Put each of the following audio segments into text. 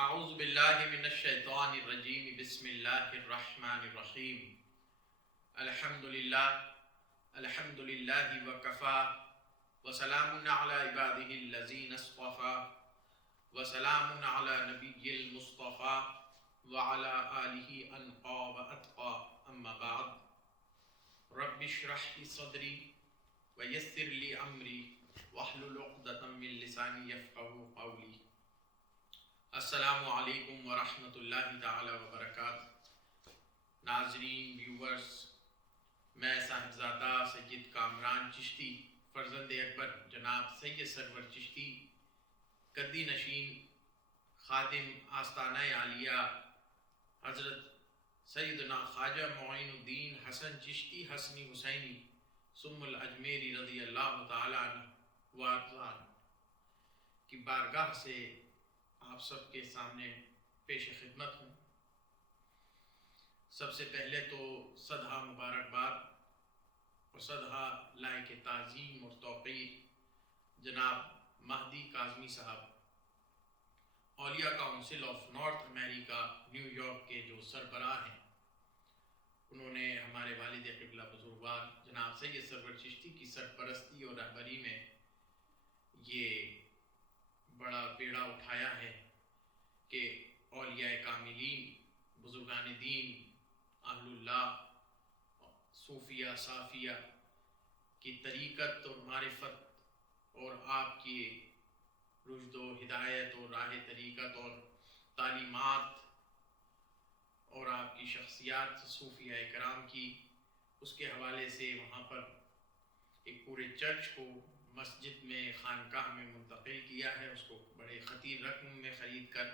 اعوذ باللہ من الشیطان الرجیم بسم اللہ الرحمن الرحیم الحمدللہ وکفا وسلام علی عبادہ الذین اصطفا وسلام علی نبی المصطفى وعلى آلہ انقا واتقا اما بعد رب اشرح لی صدری ویسر لی امری واحلل عقدۃ من لسانی یفقہوا قولی۔ السلام علیکم ورحمۃ اللہ تعالی وبرکاتہ۔ ناظرین، ویورز، میں صاحبزادہ سید کامران چشتی فرزند اکبر جناب سید سرور چشتی قدی نشین خادم آستانہ عالیہ حضرت سیدنا خواجہ معین الدین حسن چشتی حسنی حسینی ثم الاجمیری رضی اللہ تعالی عنہ وارضاہ کی بارگاہ سے آپ سب کے سامنے پیش خدمت ہوں۔ سب سے پہلے تو صدہا مبارکباد اور صدہا لائق تعظیم اور توقیر جناب مہدی کاظمی صاحب، اولیاء council of north America new York کے جو سربراہ ہیں، انہوں نے ہمارے والد قبلہ بزرگوار جناب سید سرور چشتی کی سرپرستی اور رہبری میں یہ بڑا بیڑا اٹھایا ہے کہ اولیاء کاملین، بزرگان دین، اہل اللہ، صوفیہ صافیہ کی طریقت اور معرفت اور آپ کی رشد و ہدایت اور راہ طریقت اور تعلیمات اور آپ کی شخصیات صوفیہ کرام کی، اس کے حوالے سے وہاں پر ایک پورے چرچ کو مسجد میں خانقاہ میں منتقل کیا ہے، اس کو بڑے خطیر رقم میں خرید کر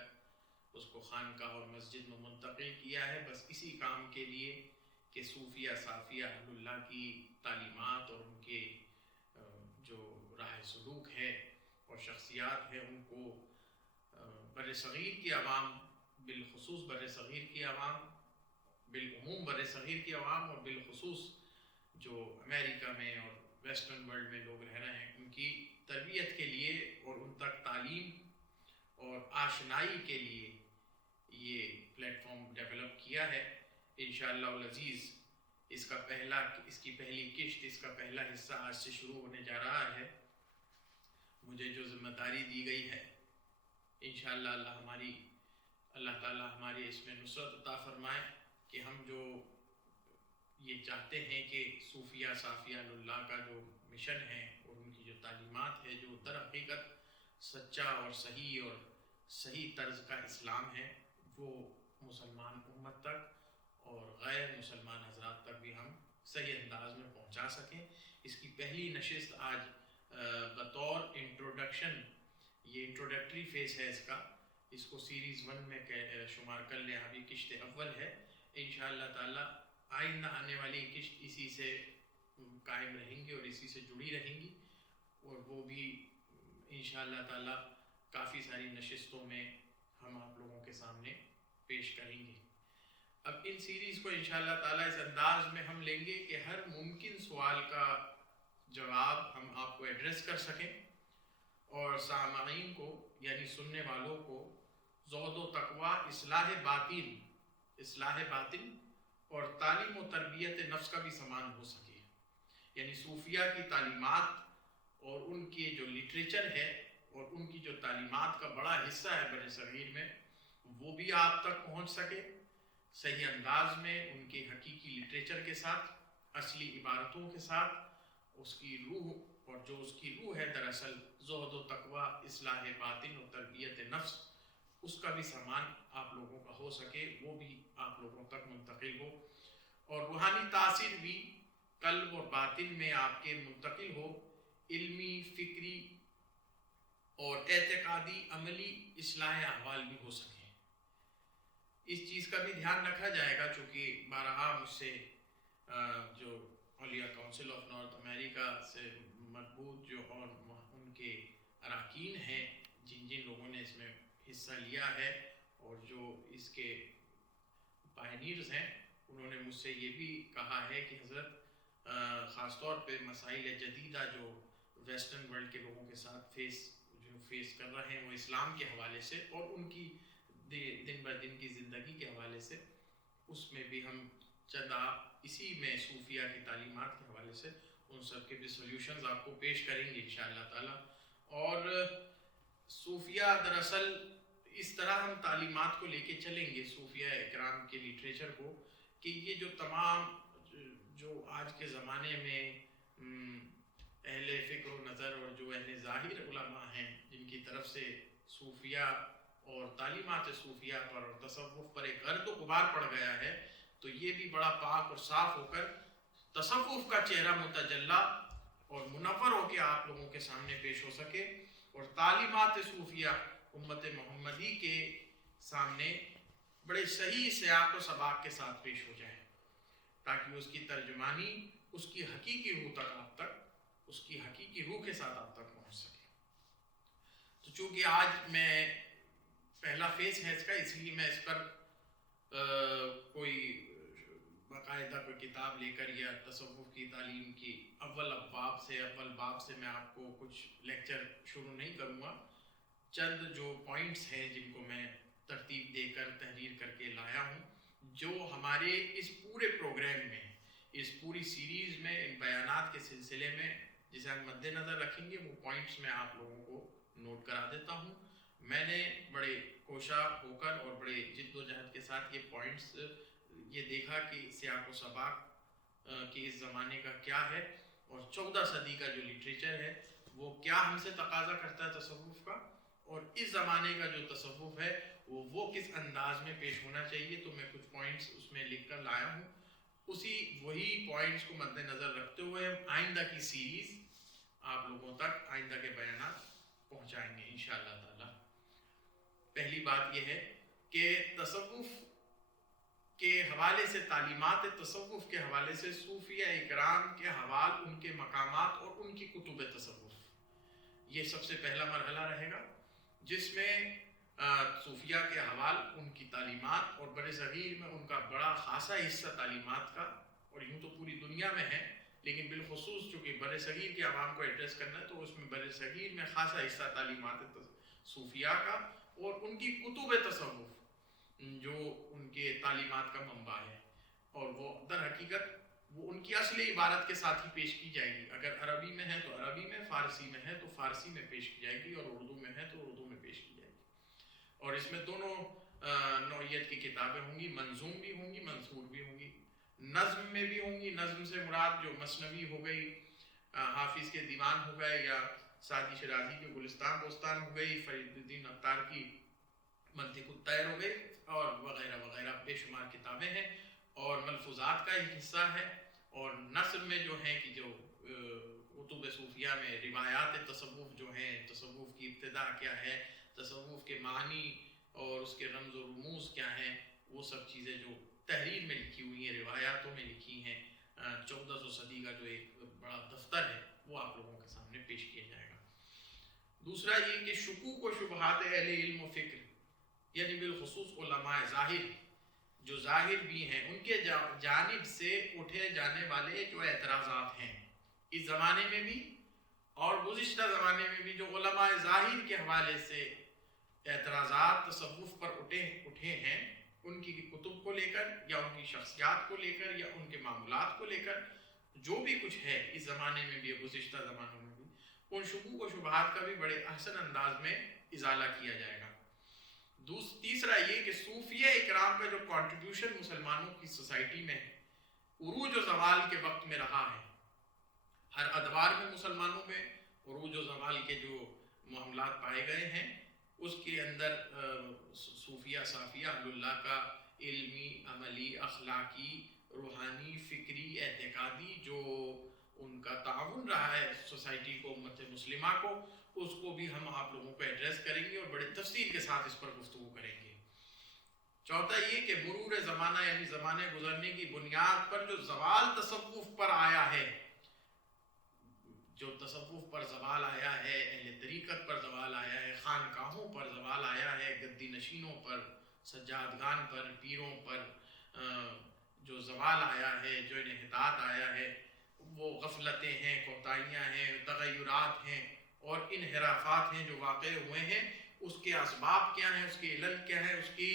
اس کو خانقاہ اور مسجد میں منتقل کیا ہے، بس اسی کام کے لیے کہ صوفیہ صافیہ اہل اللہ کی تعلیمات اور ان کے جو راہ سلوک ہے اور شخصیات ہے ان کو بر صغیر کی عوام، بالخصوص بر صغیر کی عوام، بالعموم بر صغیر کی عوام اور بالخصوص جو امریکہ میں اور ویسٹرن ورلڈ میں لوگ رہ رہے ہیں، ان کی تربیت کے لیے اور ان تک تعلیم اور آشنائی کے لیے یہ پلیٹ فارم ڈیولپ کیا ہے۔ انشاءاللہ العزیز اس کی پہلی قسط، اس کا پہلا حصہ آج سے شروع ہونے جا رہا ہے۔ مجھے جو ذمہ داری دی گئی ہے، انشاءاللہ اللہ تعالی ہماری اس میں نصرت عطا فرمائے کہ ہم جو یہ چاہتے ہیں کہ صوفیہ صافیہ اللہ کا جو مشن ہے اور ان کی جو تعلیمات ہے، جو در حقیقت سچا اور صحیح طرز کا اسلام ہے، وہ مسلمان امت تک اور غیر مسلمان حضرات تک بھی ہم صحیح انداز میں پہنچا سکیں۔ اس کی پہلی نشست آج بطور انٹروڈکشن، یہ انٹروڈکٹری فیس ہے اس کو سیریز 1 میں شمار کر لیں، ابھی قسط اول ہے۔ انشاءاللہ تعالی آئندہ آنے والی قسط اسی سے قائم رہیں گی اور اسی سے جڑی رہیں گی، اور وہ بھی انشاءاللہ تعالی کافی ساری نشستوں میں ہم آپ لوگوں کے سامنے پیش کریں گے۔ اب ان سیریز کو انشاءاللہ تعالی اس انداز میں ہم لیں گے کہ ہر ممکن سوال کا جواب ہم آپ کو ایڈریس کر سکیں اور سامعین کو یعنی سننے والوں کو زہد و تقویٰ، اصلاح باطن اور تعلیم و تربیت نفس کا بھی سامان ہو سکے، یعنی صوفیہ کی تعلیمات اور ان کے جو لٹریچر ہے اور ان کی جو تعلیمات کا بڑا حصہ ہے بر صغیر میں، وہ بھی آپ تک پہنچ سکے صحیح انداز میں، ان کے حقیقی لٹریچر کے ساتھ، اصلی عبارتوں کے ساتھ، اس کی روح، اور جو اس کی روح ہے دراصل زہد و تقویٰ، اصلاح باطن اور تربیت نفس، اس کا بھی سامان آپ لوگوں کا ہو سکے، وہ بھی آپ لوگوں تک منتقل ہو، اور روحانی تاثیر بھی قلب اور باطن میں آپ کے منتقل ہو، علمی، فکری اور اعتقادی عملی اصلاح احوال بھی ہو سکے۔ اس چیز کا بھی دھیان رکھا جائے گا، چونکہ بارہا مجھ سے جو اولیاء کاؤنسل آف نارتھ امریکہ سے مربوط جو اور ان کے اراکین ہیں، جن لوگوں نے اس میں حصہ لیا ہے اور جو اس کے پائنیئرز ہیں، انہوں نے مجھ سے یہ بھی کہا ہے کہ حضرت خاص طور پہ مسائل جدیدہ جو ویسٹرن ورلڈ کے لوگوں کے ساتھ فیس کر رہے ہیں وہ اسلام کے حوالے سے اور ان کی دن بہ دن کی زندگی کے حوالے سے، اس میں بھی ہم چند اسی میں صوفیہ کی تعلیمات کے حوالے سے ان سب کے بھی سولوشنز آپ کو پیش کریں گے انشاءاللہ تعالی. اور صوفیہ دراصل اس طرح ہم تعلیمات کو لے کے چلیں گے صوفیہ اکرام کے لٹریچر کو، کہ یہ جو تمام جو آج کے زمانے میں اہل فکر و نظر اور جو اہل ظاہر علماء ہیں جن کی طرف سے صوفیہ اور تعلیمات صوفیہ پر اور تصوف پر ایک گرد و غبار پڑ گیا ہے، تو یہ بھی بڑا پاک اور صاف ہو کر تصوف کا چہرہ متجلی اور منور ہو کے آپ لوگوں کے سامنے پیش ہو سکے، اور تعلیمات صوفیہ امت محمدی کے سامنے بڑے صحیح سیاق و سباق کے ساتھ پیش ہو جائے، تاکہ اس کی ترجمانی اس کی حقیقی روح تک آپ تک، اس کی حقیقی روح کے ساتھ آپ تک پہنچ سکے. تو چونکہ آج میں پہلا فیس ہے اس کا، اس لیے میں اس پر کوئی باقاعدہ کوئی کتاب لے کر یا تصوف کی تعلیم کی اول باب سے میں آپ کو کچھ لیکچر شروع نہیں کروں گا. چند جو پوائنٹس ہیں جن کو میں ترتیب دے کر تحریر کر کے لایا ہوں، جو ہمارے اس پورے پروگرام میں، اس پوری سیریز میں، ان بیانات کے سلسلے میں جسے ہم مد نظر رکھیں گے، وہ پوائنٹس میں آپ لوگوں کو نوٹ کرا دیتا ہوں. میں نے بڑے کوشاں ہو کر اور بڑے جد و جہد کے ساتھ یہ پوائنٹس یہ دیکھا کہ سیاق و سباق کہ اس زمانے کا کیا ہے، اور 14 صدی کا جو لٹریچر ہے وہ کیا ہم سے تقاضا کرتا ہے تصوف کا، اور اس زمانے کا جو تصوف ہے وہ کس انداز میں پیش ہونا چاہیے. تو میں کچھ پوائنٹس اس میں لکھ کر لایا ہوں، وہی پوائنٹس کو مد نظر رکھتے ہوئے ہم آئندہ کی سیریز آپ لوگوں تک آئندہ کے بیانات پہنچائیں گے انشاءاللہ تعالی. پہلی بات یہ ہے کہ تصوف کے حوالے سے، تعلیمات تصوف کے حوالے سے صوفیہ اکرام کے حوال، ان کے مقامات اور ان کی کتب تصوف، یہ سب سے پہلا مرحلہ رہے گا، جس میں صوفیہ کے حوال، ان کی تعلیمات، اور بر صغیر میں ان کا بڑا خاصا حصہ تعلیمات کا، اور یوں تو پوری دنیا میں ہے لیکن بالخصوص چونکہ بر صغیر کے عوام کو ایڈریس کرنا ہے تو اس میں بر صغیر میں خاصا حصہ تعلیمات صوفیہ کا اور ان کی کتب تصوف جو ان کے تعلیمات کا منبع ہے، اور وہ در حقیقت وہ ان کی اصل عبارت کے ساتھ ہی پیش کی جائے گی. اگر عربی میں ہے تو عربی میں، فارسی میں ہے تو فارسی میں پیش کی جائے گی، اور اردو میں ہے تو اردو میں پیش کی جائے گی. اور اس میں دونوں نوعیت کی کتابیں ہوں گی، منظوم بھی ہوں گی، منثور بھی ہوں گی. نظم میں بھی ہوں گی، نظم سے مراد جو مثنوی ہو گئی، حافظ کے دیوان ہو گئے، یا سعدی شیرازی کے گلستان بوستان ہو گئی، فرید الدین عطار کی منطق الطیر ہو گئی، اور وغیرہ وغیرہ بے شمار کتابیں ہیں، اور ملفوظات کا ایک حصہ ہے. اور نثر میں جو ہیں کہ جو کتب صوفیہ میں روایات تصوف جو ہیں، تصوف کی ابتدا کیا ہے، تصوف کے معنی اور اس کے رمز و رموز کیا ہیں، وہ سب چیزیں جو تحریر میں لکھی ہوئی ہیں، روایاتوں میں لکھی ہیں، 1400 صدی کا جو ایک بڑا دفتر ہے وہ آپ لوگوں کے سامنے پیش کیا جائے گا. دوسرا یہ کہ شکوک و شبہات اہل علم و فکر، یعنی بالخصوص علماء ظاہر، جو ظاہر بھی ہیں، ان کے جانب سے اٹھے جانے والے جو اعتراضات ہیں اس زمانے میں بھی اور گزشتہ زمانے میں بھی، جو علماء ظاہر کے حوالے سے اعتراضات تصوف پر اٹھے ہیں، ان کی کتب کو لے کر یا ان کی شخصیات کو لے کر یا ان کے معاملات کو لے کر، جو بھی کچھ ہے اس زمانے میں بھی گزشتہ زمانوں میں بھی، ان شکوک و شبہات کا بھی بڑے احسن انداز میں ازالہ کیا جائے گا. تیسرا یہ کہ صوفیہ اکرام کا جو کنٹریبیوشن مسلمانوں کی سوسائٹی میں عروج و زوال کے وقت میں رہا ہے، ہر ادوار میں مسلمانوں میں عروج و زوال کے جو معاملات پائے گئے ہیں، اس کے اندر صوفیہ صافیہ اہل اللہ کا علمی، عملی، اخلاقی، روحانی، فکری، اعتقادی جو ان کا تعاون رہا ہے سوسائٹی کو، امت مسلمہ کو، اس کو بھی ہم آپ لوگوں کو ایڈریس کریں گے اور بڑے تفصیل کے ساتھ اس پر گفتگو کریں گے. چوتھا یہ کہ مرور زمانہ، یعنی زمانے گزرنے کی بنیاد پر جو زوال تصوف پر آیا ہے، جو تصوف پر زوال آیا ہے، اہل طریقت پر زوال آیا ہے، خانقاہوں پر زوال آیا ہے، گدی نشینوں پر، سجادگان پر، پیروں پر جو زوال آیا ہے، جو انحطاط آیا ہے، وہ غفلتیں ہیں، کوتاہیاں ہیں، تغیرات ہیں اور انحرافات ہیں جو واقع ہوئے ہیں، اس کے اسباب کیا ہیں، اس کے علل کیا ہے، اس کی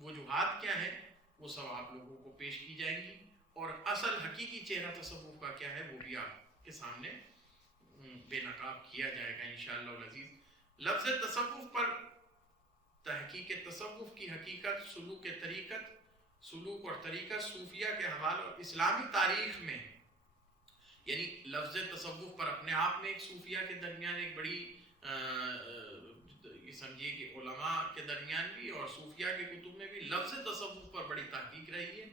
وجوہات کیا ہیں، وہ سب آپ لوگوں کو پیش کی جائیں گی، اور اصل حقیقی چہرہ تصوف کا کیا ہے وہ بھی آپ کے سامنے بے نقاب کیا جائے گا انشاءاللہ العزیز۔ لفظ تصوف پر تحقیق تصوف کی حقیقت، سلوک اور طریقت صوفیہ کے حوالے اور اسلامی تاریخ میں، یعنی لفظ تصوف پر اپنے آپ میں ایک صوفیہ کے درمیان ایک بڑی یہ سمجھیے کہ علماء کے درمیان بھی اور صوفیہ کے کتب میں بھی لفظ تصوف پر بڑی تحقیق رہی ہے،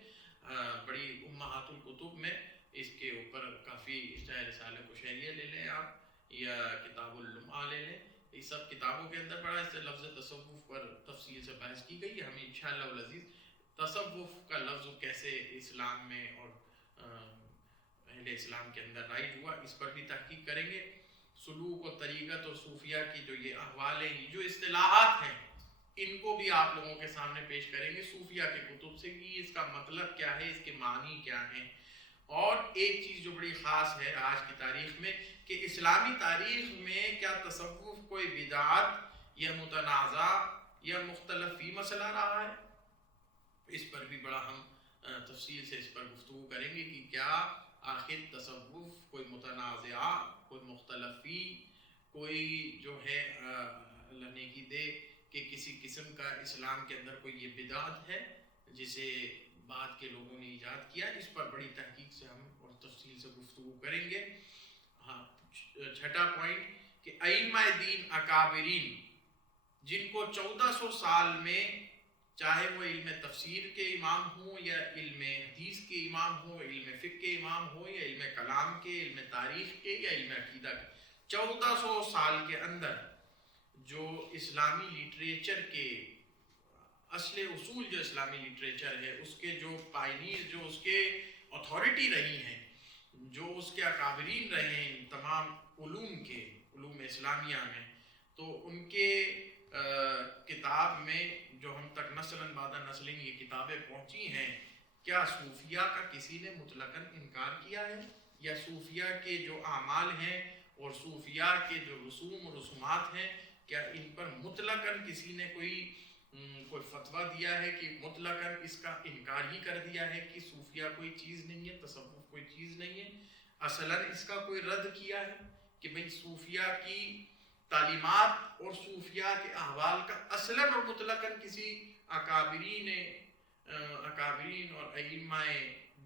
بڑی امہات الکتب میں اس کے اوپر کافی، چاہے رسالہ کشیریہ لے لیں آپ یا کتاب اللمعہ لے لیں، اس سب کتابوں کے اندر بڑا اس لفظ تصوف پر تفصیل سے بحث کی گئی ہے۔ ہمیں انشاءاللہ العزیز تصوف کا لفظ کیسے اسلام میں اور اہل اسلام کے اندر رائج ہوا، اس پر بھی تحقیق کریں گے۔ سلوک و طریقت اور صوفیہ کی جو یہ احوال ہیں، جو اصطلاحات ہیں، ان کو بھی آپ لوگوں کے سامنے پیش کریں گے صوفیہ کے کتب سے کہ اس کا مطلب کیا ہے، اس کے معنی کیا ہیں۔ اور ایک چیز جو بڑی خاص ہے آج کی تاریخ میں کہ اسلامی تاریخ میں کیا تصوف کوئی بدعت یا متنازع یا مختلف فی مسئلہ رہا ہے، اس پر بھی بڑا ہم تفصیل سے اس پر گفتگو کریں گے کہ کیا آخر تصوف کوئی متنازع، کوئی مختلف فی، کوئی جو ہے اللہ نیکی دے کہ کسی قسم کا اسلام کے اندر کوئی یہ بدعت ہے جسے بعد کے لوگوں نے ایجاد کیا، اس پر بڑی تحقیق سے ہم اور تفصیل سے گفتگو کریں گے۔ ہاں، چھٹا پوائنٹ کہ ائمہ دین اکابرین جن کو 1400 سال میں، چاہے وہ علم تفسیر کے امام ہوں یا علم حدیث کے امام ہوں، علم فقہ کے امام ہوں یا علم کلام کے، علم تاریخ کے یا علم عقیدہ کے، 1400 سال کے اندر جو اسلامی لٹریچر کے اصل اصول، جو اسلامی لٹریچر ہے اس کے جو پائنیر، جو اس کے اتھارٹی رہی ہیں، جو اس کے اکابرین رہے ہیں ان تمام علوم کے، علوم اسلامیہ میں، تو ان کے کتاب میں جو ہم تک نسلاً بعد نسلیں یہ کتابیں پہنچی ہیں، کیا صوفیہ کا کسی نے مطلقاً انکار کیا ہے، یا صوفیہ کے جو اعمال ہیں اور صوفیہ کے جو رسوم و رسومات ہیں، کیا ان پر مطلقاً کسی نے کوئی فتویٰ دیا ہے کہ مطلقاً اس کا انکار ہی کر دیا ہے کہ صوفیہ کوئی چیز نہیں ہے، تصوف کوئی چیز نہیں ہے، اصلاً اس کا کوئی رد کیا ہے کہ بھئی صوفیہ کی تعلیمات اور صوفیہ کے احوال کا اصلاً اور مطلقاً کسی اکابرین اور ائمہ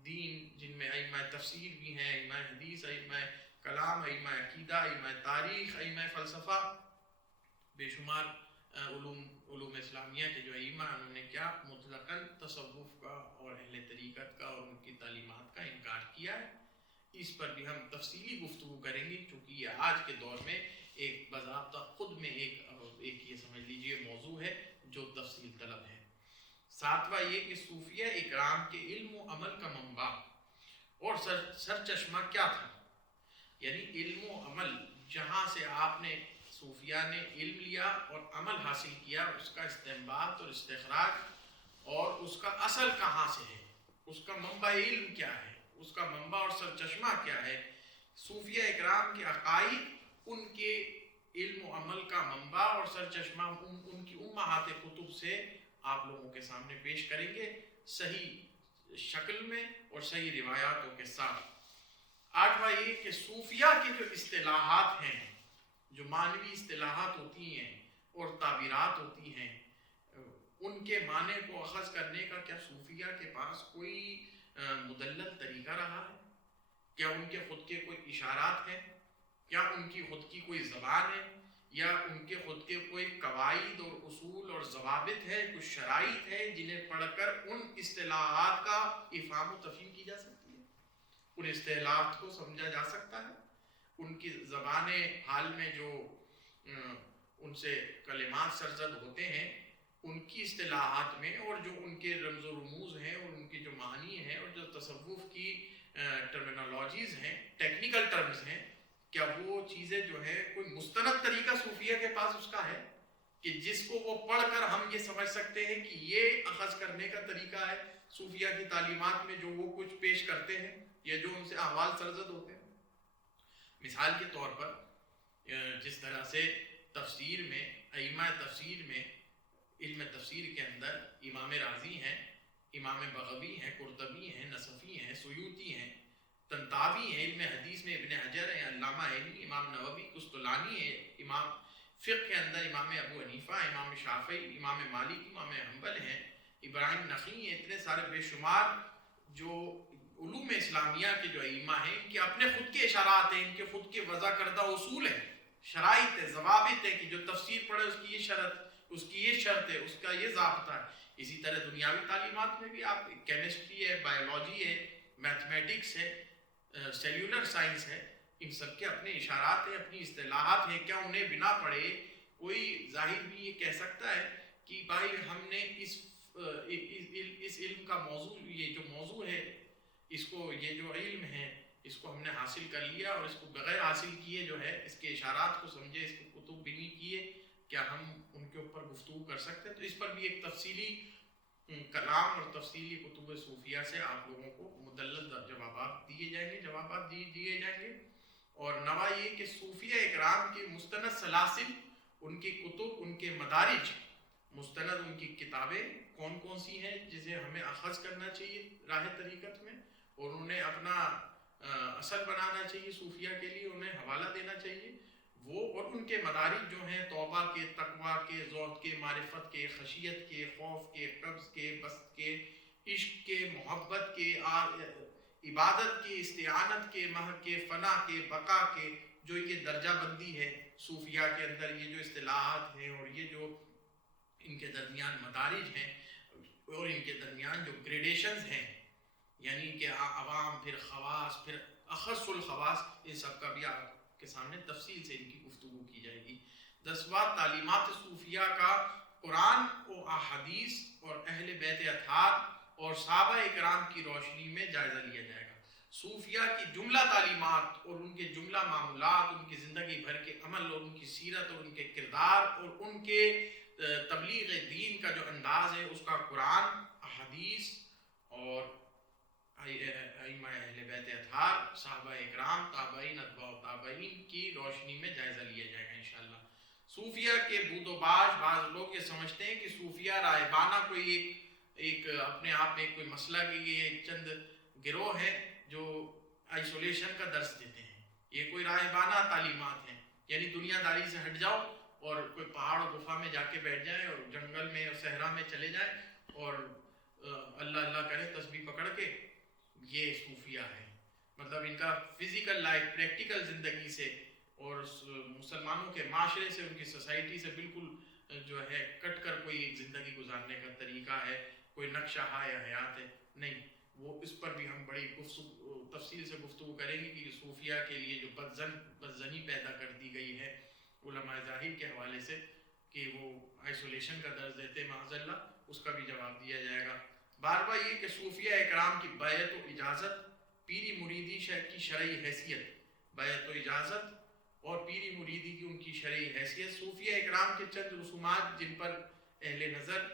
دین، جن میں ائمہ تفسیر بھی ہیں، ائمہ حدیث، ائمہ کلام، ائمہ عقیدہ، ائمہ تاریخ، ائمہ فلسفہ، بے شمار علوم اسلامیہ کے جو ائمہ ہیں، انہوں نے کیا مطلقاً تصوف کا اور اہل طریقت کا اور ان کی تعلیمات کا انکار کیا ہے۔ اس پر بھی ہم تفصیلی گفتگو کریں گے، چونکہ یہ آج کے دور میں ایک باضابطہ خود میں ایک یہ سمجھ لیجئے موضوع ہے جو تفصیل طلب ہے۔ ساتواں یہ کہ صوفیہ اکرام کے علم و عمل کا منبع اور سرچشمہ کیا تھا، یعنی علم و عمل جہاں سے آپ نے، صوفیہ نے علم لیا اور عمل حاصل کیا، اس کا استنباط اور استخراج اور اس کا اصل کہاں سے ہے، اس کا منبع علم کیا ہے، اس کا منبع اور سرچشمہ کیا ہے، صوفیہ اکرام کے عقائد ان کے علم و عمل کا منبع اور سرچشمہ ان کی امہات کتب سے آپ لوگوں کے سامنے پیش کریں گے، صحیح شکل میں اور صحیح روایاتوں کے ساتھ۔ آٹھواں یہ کہ صوفیہ کی جو اصطلاحات ہیں، جو معنوی اصطلاحات ہوتی ہیں اور تعبیرات ہوتی ہیں، ان کے معنی کو اخذ کرنے کا کیا صوفیہ کے پاس کوئی مدلل طریقہ رہا ہے؟ کیا ان کے خود کے کوئی اشارات ہیں؟ کیا ان کی خود کی کوئی زبان ہے؟ یا ان کے خود کے کوئی قواعد اور اصول اور ضوابط ہے، کچھ شرائط ہے جنہیں پڑھ کر ان اصطلاحات کا افہام و تفہیم کی جا سکتی ہے، ان اصطلاحات کو سمجھا جا سکتا ہے؟ ان کی زبان حال میں جو ان سے کلمات سرزد ہوتے ہیں، ان کی اصطلاحات میں، اور جو ان کے رمز و رموز ہیں اور ان کی جو معنی ہیں اور جو تصوف کی ٹرمینالوجیز ہیں، ٹیکنیکل ٹرمز ہیں، کیا وہ چیزیں جو ہے کوئی مستند طریقہ صوفیہ کے پاس اس کا ہے کہ جس کو وہ پڑھ کر ہم یہ سمجھ سکتے ہیں کہ یہ اخذ کرنے کا طریقہ ہے صوفیہ کی تعلیمات میں جو وہ کچھ پیش کرتے ہیں یا جو ان سے احوال سرزد ہوتے ہیں؟ مثال کے طور پر جس طرح سے تفسیر میں ائمہ تفسیر میں، علم تفسیر کے اندر امام رازی ہیں، امام بغوی ہیں، قرطبی ہیں، نصفی ہیں، سیوطی ہیں، طنطاوی ہیں، علم حدیث میں ابن حجر ہیں، علامہ عینی، امام نووی، قسطلانی ہے، امام فقہ کے اندر امام ابو حنیفہ، امام شافعی، امام مالک، امام حنبل ہیں، ابراہیم نخعی ہیں، اتنے سارے بے شمار جو علوم اسلامیہ کے جو ائمہ ہیں، ان کے اپنے خود کے اشارات ہیں، ان کے خود کے وضع کردہ اصول ہیں، شرائط ہے، ضوابط ہے کہ جو تفسیر پڑھے اس کی یہ شرط، اس کی یہ شرط ہے، اس کا یہ ضابطہ ہے۔ اسی طرح دنیاوی تعلیمات میں بھی آپ کیمسٹری ہے، بایولوجی ہے، میتھمیٹکس ہے، سیلولر سائنس ہے، ان سب کے اپنے اشارات ہیں، اپنی اصطلاحات ہیں۔ کیا انہیں بنا پڑھے کوئی ظاہر بھی یہ کہہ سکتا ہے کہ بھائی ہم نے اس علم کا موضوع، یہ جو موضوع ہے، اس کو، یہ جو علم ہے اس کو ہم نے حاصل کر لیا اور اس کو بغیر حاصل کیے جو ہے اس کے اشارات کو سمجھے، اس کو کتب بینی کیے، کیا ہم ان کے اوپر گفتگو کر سکتے ہیں؟ تو اس پر بھی ایک تفصیلی کلام اور تفصیلی کتب صوفیہ سے آپ لوگوں کو مدلل جوابات دیے جائیں گے۔ اور نوا یہ کہ صوفیہ اکرام کے مستند سلاسل، ان کی کتب، ان کے مدارج، مستند ان کی کتابیں کون کون سی ہیں جسے ہمیں اخذ کرنا چاہیے راہ طریقت میں، اور انہیں اپنا اصل بنانا چاہیے، صوفیہ کے لیے انہیں حوالہ دینا چاہیے وہ، اور ان کے مدارج جو ہیں توبہ کے، تقوی کے، زہد کے، معرفت کے، خشیت کے، خوف کے، قبض کے، بسط کے، عشق کے، محبت کے، عبادت کے، استعانت کے، محق کے، فنا کے، بقا کے، جو یہ درجہ بندی ہے صوفیہ کے اندر، یہ جو اصطلاحات ہیں اور یہ جو ان کے درمیان مدارج ہیں اور ان کے درمیان جو گریڈیشنز ہیں، یعنی کہ عوام، پھر خواص، پھر اخص الخواص، ان سب کا بھی آپ کے سامنے تفصیل سے ان کی گفتگو کی جائے گی۔ 10واں تعلیمات صوفیہ کا قرآن و احادیث اور اہل بیت اطہار اور صحابہ اکرام کی روشنی میں جائزہ لیا جائے گا۔ صوفیہ کی جملہ تعلیمات اور ان کے جملہ معمولات، ان کی زندگی بھر کے عمل اور ان کی سیرت اور ان کے کردار اور ان کے تبلیغ دین کا جو انداز ہے، اس کا قرآن، احادیث اور ائمہ اہل بیت اطہار، صحابہ اکرام، تابعین، اتباع تابعین کی روشنی میں جائزہ لیا جائے گا انشاءاللہ۔ صوفیہ کے بود و باش، بعض لوگ یہ سمجھتے ہیں کہ صوفیہ راہبانہ کوئی ایک اپنے آپ میں کوئی مسئلہ کہ یہ چند گروہ ہے جو آئسولیشن کا درس دیتے ہیں، یہ کوئی راہبانہ تعلیمات ہیں، یعنی دنیا داری سے ہٹ جاؤ اور کوئی پہاڑ و گفا میں جا کے بیٹھ جائیں اور جنگل میں اور صحرا میں چلے جائیں اور اللہ اللہ کرے تسبیح پکڑ کے، یہ صوفیہ ہے۔ مطلب ان کا فزیکل لائف، پریکٹیکل زندگی سے اور مسلمانوں کے معاشرے سے، ان کی سوسائٹی سے بالکل جو ہے کٹ کر کوئی ایک زندگی گزارنے کا طریقہ ہے، کوئی نقشہ یا حیات ہے، نہیں۔ وہ اس پر بھی ہم بڑی تفصیل سے گفتگو کریں گے کہ صوفیہ کے لیے جو بدزنی پیدا کر دی گئی ہے علماء ظاہر کے حوالے سے کہ وہ آئسولیشن کا درس دیتے معاذ اللہ، اس کا بھی جواب دیا جائے گا۔ 12واں یہ کہ صوفیہ اکرام کی بیعت و اجازت، پیری مریدی کی شرعی حیثیت، بیعت و اجازت اور پیری مریدی کی ان کی شرعی حیثیت۔ صوفیہ اکرام کے چند رسومات جن پر اہل نظر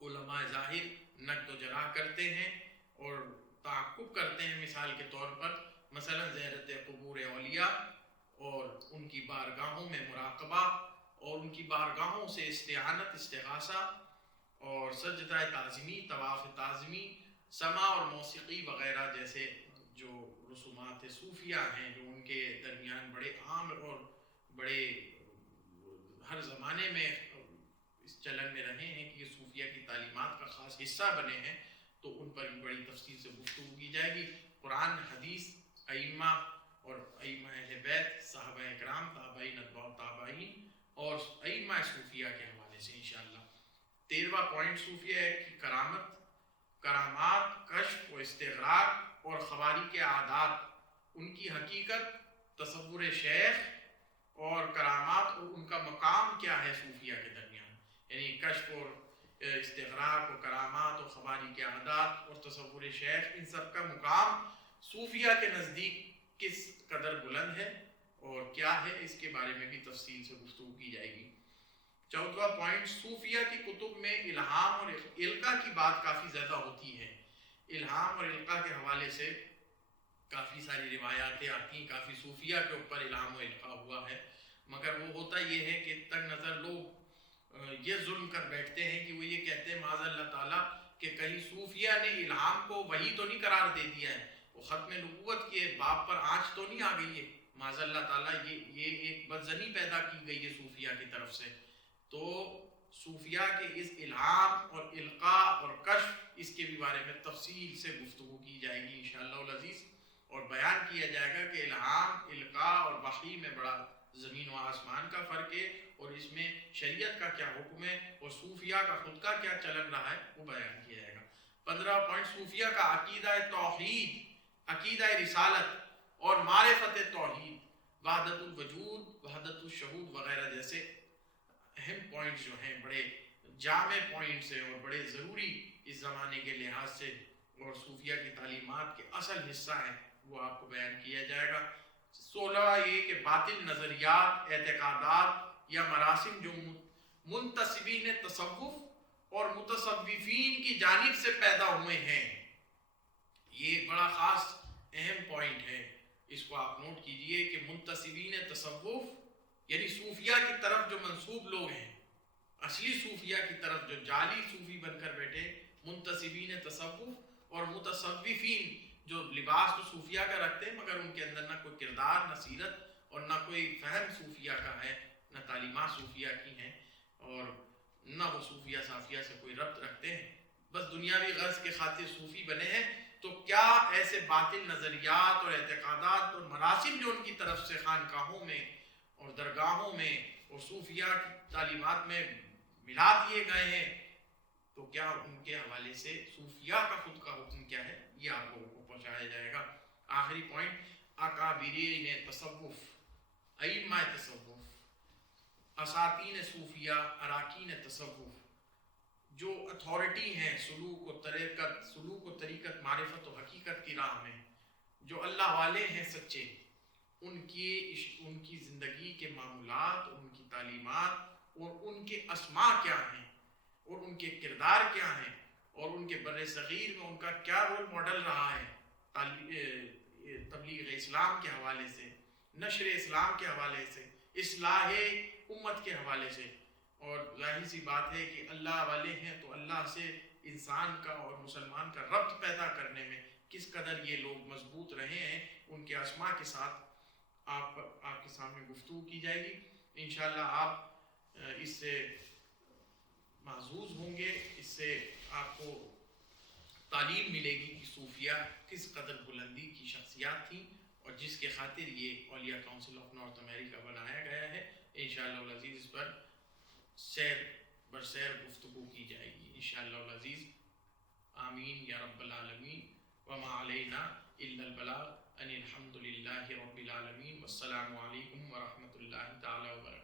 علماء ظاہر نقد و جراح کرتے ہیں اور تعقب کرتے ہیں، مثال کے طور پر مثلا زیارت قبور اولیاء اور ان کی بارگاہوں میں مراقبہ اور ان کی بارگاہوں سے استعانت، استغاثہ اور سجدہ تعظیمی، طواف تعظیمی، سماع اور موسیقی وغیرہ جیسے جو رسومات صوفیہ ہیں جو ان کے درمیان بڑے عام اور بڑے ہر زمانے میں اس چلن میں رہے ہیں کہ یہ صوفیہ کی تعلیمات کا خاص حصہ بنے ہیں، تو ان پر بھی بڑی تفصیل سے گفتگو کی جائے گی۔ قرآن، حدیث، ائمہ اور ائمہ اہل بیت، صحابہ اکرام، تابعین، اتباع تابعین اور ائمہ صوفیہ کے حوالے سے انشاءاللہ۔ 13واں پوائنٹ صوفیہ کی کرامت، کرامات، کشف و استغراق اور خواری کے عادات، ان کی حقیقت، تصور شیخ اور کرامات اور ان کا مقام کیا ہے صوفیہ کے درمیان، یعنی کشف اور استغراق اور کرامات اور خواری کے عادات اور تصور شیخ، ان سب کا مقام صوفیہ کے نزدیک کس قدر بلند ہے اور کیا ہے، اس کے بارے میں بھی تفصیل سے گفتگو کی جائے گی۔ 14واں پوائنٹ صوفیہ کی کتب میں الہام اور القاء کی بات کافی زیادہ ہوتی ہے۔ الہام اور القاء کے حوالے سے کافی ساری روایاتیں آتی ہیں، کافی صوفیہ کے اوپر الہام و القاء ہوا ہے۔ مگر وہ ہوتا یہ ہے کہ تنگ نظر لوگ یہ ظلم کر بیٹھتے ہیں کہ وہ یہ کہتے ہیں معاذ اللہ تعالیٰ کہ کہیں صوفیہ نے الہام کو وحی تو نہیں قرار دے دیا ہے، وہ ختم نبوت کے باب پر آنچ تو نہیں آ گئی ہے، معاذ اللہ تعالیٰ یہ ایک بدظنی پیدا کی گئی ہے صوفیہ کی طرف سے۔ تو صوفیہ کے اس الہام اور القاء اور کشف، اس کے بھی بارے میں تفصیل سے گفتگو کی جائے گی انشاءاللہ العزیز، اور بیان کیا جائے گا کہ الہام، القاء اور وحی میں بڑا زمین و آسمان کا فرق ہے، اور اس میں شریعت کا کیا حکم ہے اور صوفیہ کا خود کا کیا چلن رہا ہے وہ بیان کیا جائے گا۔ 15 پوائنٹ صوفیہ کا عقیدہ توحید، عقیدہ رسالت اور معرفت توحید، وحدت الوجود، وحدت الشہود وغیرہ جیسے اہم پوائنٹس جو ہیں، بڑے جامع پوائنٹس ہیں اور بڑے ضروری اس زمانے کے لحاظ سے اور صوفیہ کی تعلیمات کے اصل حصہ ہیں، وہ آپ کو بیان کیا جائے گا۔ 16 یہ کہ باطل نظریات، اعتقادات یا مراسم جو منتسبین تصوف اور متصوفین کی جانب سے پیدا ہوئے ہیں، یہ ایک بڑا خاص اہم پوائنٹ ہے، اس کو آپ نوٹ کیجئے کہ منتسبین تصوف یعنی صوفیہ کی طرف جو منسوب لوگ ہیں، اصلی صوفیہ کی طرف جو جعلی صوفی بن کر بیٹھے، منتسبین تصوف اور متصوفین جو لباس تو صوفیہ کا رکھتے ہیں مگر ان کے اندر نہ کوئی کردار، نہ سیرت اور نہ کوئی فہم صوفیہ کا ہے، نہ تعلیمات صوفیہ کی ہیں، اور نہ وہ صوفیہ صافیہ سے کوئی ربط رکھتے ہیں، بس دنیاوی غرض کے خاطر صوفی بنے ہیں۔ تو کیا ایسے باطل نظریات اور اعتقادات اور مراسم جو ان کی طرف سے خانقاہوں میں اور درگاہوں میں اور صوفیہ کی تعلیمات میں ملا دیے گئے ہیں، تو کیا ان کے حوالے سے صوفیہ کا خود کا حکم کیا ہے، یہ آپ لوگوں کو پہنچایا جائے گا۔ آخری پوائنٹ، اکابرین تصوف، ائمہ تصوف، اساطین صوفیہ، اراکین تصوف، جو اتھارٹی ہیں سلوک و طریقت، معرفت و حقیقت کی راہ میں، جو اللہ والے ہیں سچے، ان کی زندگی کے معمولات، ان کی تعلیمات اور ان کے اسماء کیا ہیں اور ان کے کردار کیا ہیں اور ان کے بر صغیر میں ان کا کیا رول ماڈل رہا ہے تبلیغ اسلام کے حوالے سے، نشر اسلام کے حوالے سے، اصلاح امت کے حوالے سے۔ اور ظاہر سی بات ہے کہ اللہ والے ہیں تو اللہ سے انسان کا اور مسلمان کا ربط پیدا کرنے میں کس قدر یہ لوگ مضبوط رہے ہیں، ان کے اسماء کے ساتھ آپ کے سامنے گفتگو کی جائے گی انشاءاللہ۔ آپ اس سے محظوظ ہوں گے، اس سے آپ کو تعلیم ملے گی کہ صوفیہ کس قدر بلندی کی شخصیات تھیں اور جس کے خاطر یہ اولیاء کونسل آف نارتھ امریکہ بنایا گیا ہے۔ انشاءاللہ العزیز اس پر سیر برسیر گفتگو کی جائے گی انشاءاللہ العزیز۔ آمین یا رب العالمین، وما علینا الا البلاغ، ان الحمد للہ رب العالمین، والسلام علیکم ورحمۃ اللہ تعالی وبرکاتہ۔